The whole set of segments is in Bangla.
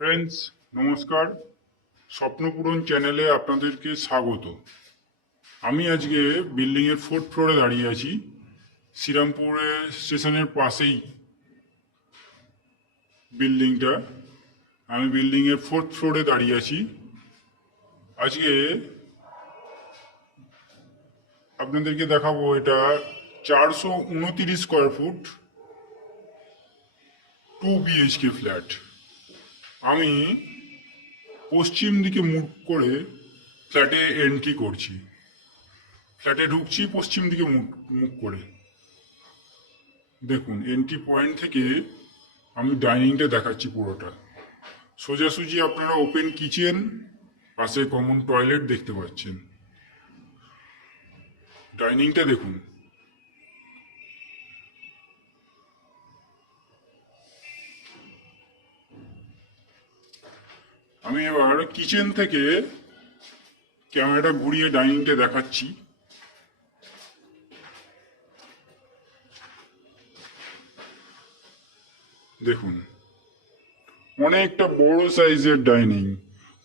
ফ্রেন্ডস, নমস্কার। স্বপ্নপূরণ চ্যানেলে আপনাদেরকে স্বাগত। আমি আজকে বিল্ডিংয়ের 4th ফ্লোরে দাঁড়িয়ে আছি। শ্রীরামপুরে স্টেশনের পাশেই বিল্ডিংটা। আমি বিল্ডিংয়ের 4th ফ্লোরে দাঁড়িয়ে আছি। আজকে আপনাদেরকে দেখাবো, এটা 429 স্কোয়ার ফুট 2 বিএইচকে ফ্ল্যাট। আমি পশ্চিম দিকে মুখ করে ফ্ল্যাটে এন্ট্রি করছি। ফ্ল্যাটে ঢুকছি পশ্চিম দিকে মুখ মুখ করে। দেখুন, এন্ট্রি পয়েন্ট থেকে আমি ডাইনিংটা দেখাচ্ছি পুরোটা। সোজাসুজি আপনারা ওপেন কিচেন, পাশে কমন টয়লেট দেখতে পাচ্ছেন। ডাইনিংটা দেখুন। আমি এবার কিচেন থেকে ক্যামেরাটা ঘুরিয়ে ডাইনিংটা দেখাচ্ছি। দেখুন, অনেকটা বড় সাইজের ডাইনিং।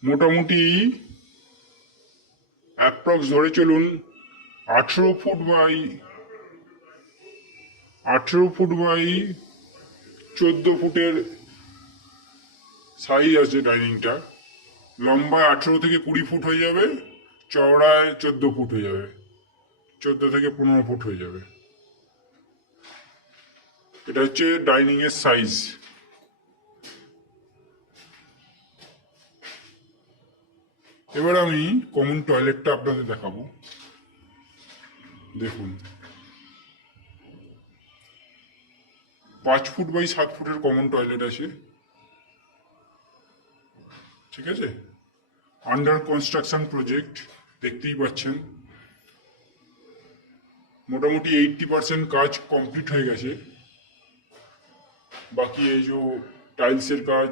মোটামুটি অ্যাপ্রক্স ধরে চলুন 18 ফুট বাই 14 ফুটের সাইজ আছে ডাইনিংটা। লম্বায় 18 থেকে 20 ফুট হয়ে যাবে, চওড়ায় 14 ফুট হয়ে যাবে, 14 থেকে 15 ফুট হয়ে যাবে। এটা হচ্ছে ডাইনিং এর সাইজ। এবার আমি কমন টয়লেটটা আপনাদের দেখাবো। দেখুন, 5 ফুট বাই 7 ফুটের কমন টয়লেট আছে। ঠিক আছে, আন্ডার কনস্ট্রাকশন প্রজেক্ট, দেখতেই পাচ্ছেন। মোটামুটি 80% কাজ কমপ্লিট হয়ে গেছে। বাকি এই যে টাইলসের কাজ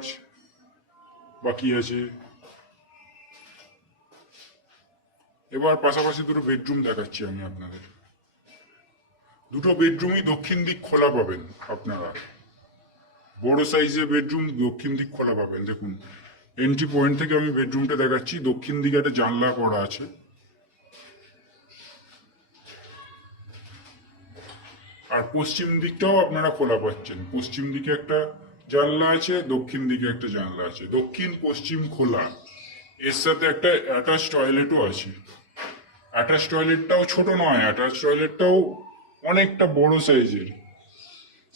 বাকি আছে। এবার পাশাপাশি দুটো বেডরুম দেখাচ্ছি আমি আপনাদের। দুটো বেডরুমই দক্ষিণ দিক খোলা পাবেন আপনারা। বড় সাইজের বেডরুম, দক্ষিণ দিক খোলা পাবেন। দেখুন, এন্ট্রি পয়েন্ট থেকে আমি বেডরুমটা দেখাচ্ছি। দক্ষিণ দিকে একটা জানলা করা আছে। আর পশ্চিম দিকটাও আপনারা খোলা পাচ্ছেন। পশ্চিম দিকে একটা জানলা আছে, দক্ষিণ দিকে একটা জানলা আছে। দক্ষিণ পশ্চিম খোলা। এর সাথে একটা অ্যাটাচ টয়লেটও আছে। অ্যাটাচ টয়লেটটাও ছোট নয়, অ্যাটাচ টয়লেটটাও অনেকটা বড় সাইজের।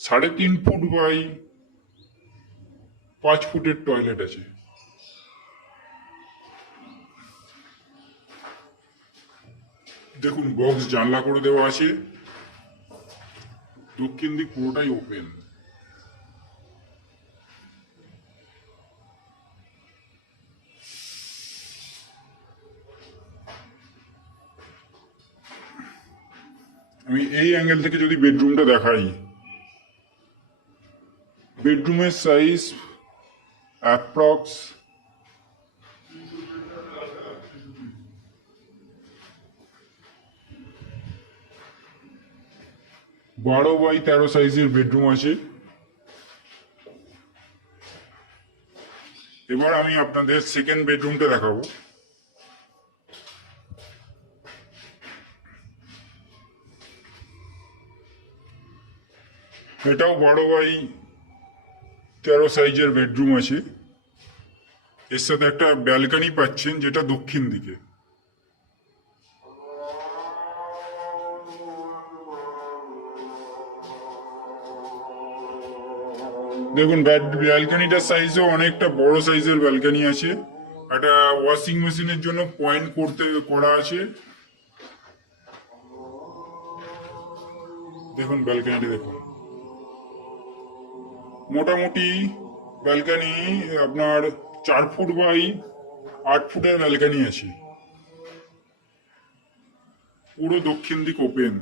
3.5 ফুট বাই 5 ফুটের টয়লেট আছে। দেখুন, বক্স জানলা করে দেওয়া আছে। দক্ষিণ দিক পুরোটাই ওপেন। আমি এই অ্যাঙ্গেল থেকে যদি বেডরুমটা দেখাই, বেডরুমের সাইজ অ্যাপ্রক্স 12 বাই 13 সাইজের বেডরুম আছে। এবার আমি আপনাদের সেকেন্ড বেডরুমটা দেখাবো। এটাও 12 বাই 13 সাইজের বেডরুম আছে। এর সাথে একটা ব্যালকনি পাচ্ছেন, যেটা দক্ষিণ দিকে। দেখুন, ব্যালকনিটার সাইজও অনেকটা বড় সাইজের ব্যালকনি আছে। একটা ওয়াশিং মেশিনের জন্য পয়েন্ট করা আছে। দেখুন ব্যালকনিটা দেখুন। মোটামুটি ব্যালকনি আপনার 4 ফুট বাই 8 ফুটের ব্যালকনি আছে। পুরো দক্ষিণ দিক ওপেন।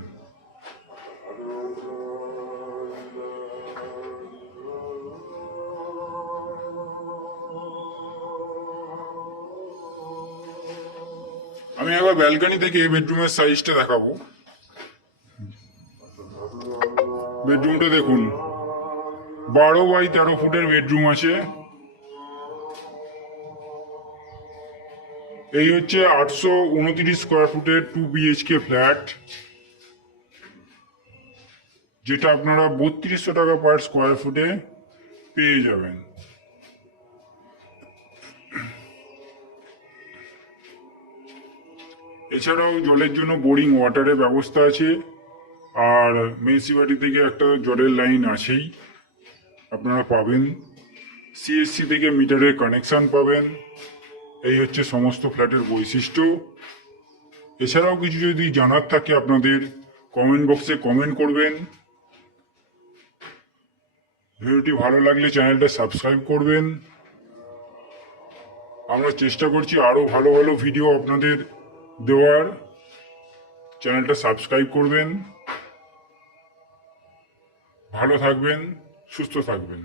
আমি এবার ব্যালকনি থেকে বেডরুমের সাইজটা দেখাবো। বেডরুমটা দেখুন, 12 বাই 13 ফুটের বেডরুম আছে। এই হচ্ছে 829 স্কোয়ার ফুটের 2 BHK ফ্ল্যাট, যেটা আপনারা 3200 টাকা পার স্কোয়ার ফুটে পেয়ে যাবেন। এছাড়াও জলের জন্য বোরিং ওয়াটারের ব্যবস্থা আছে, আর মিউনিসিপালিটি থেকে একটা জলের লাইন আছেই, আপনারা পাবেন। CSC থেকে মিটারের কানেকশন পাবেন। এই হচ্ছে সমস্ত ফ্ল্যাটের বৈশিষ্ট্য। এছাড়াও কিছু যদি জানার থাকে আপনাদের কমেন্ট বক্সে কমেন্ট করবেন। ভিডিওটি ভালো লাগলে চ্যানেলটা সাবস্ক্রাইব করবেন। আমরা চেষ্টা করছি আরো ভালো ভালো ভিডিও আপনাদের দেওয়ার। চ্যানেলটা সাবস্ক্রাইব করবেন। ভালো থাকবেন, সুস্থ থাকবেন।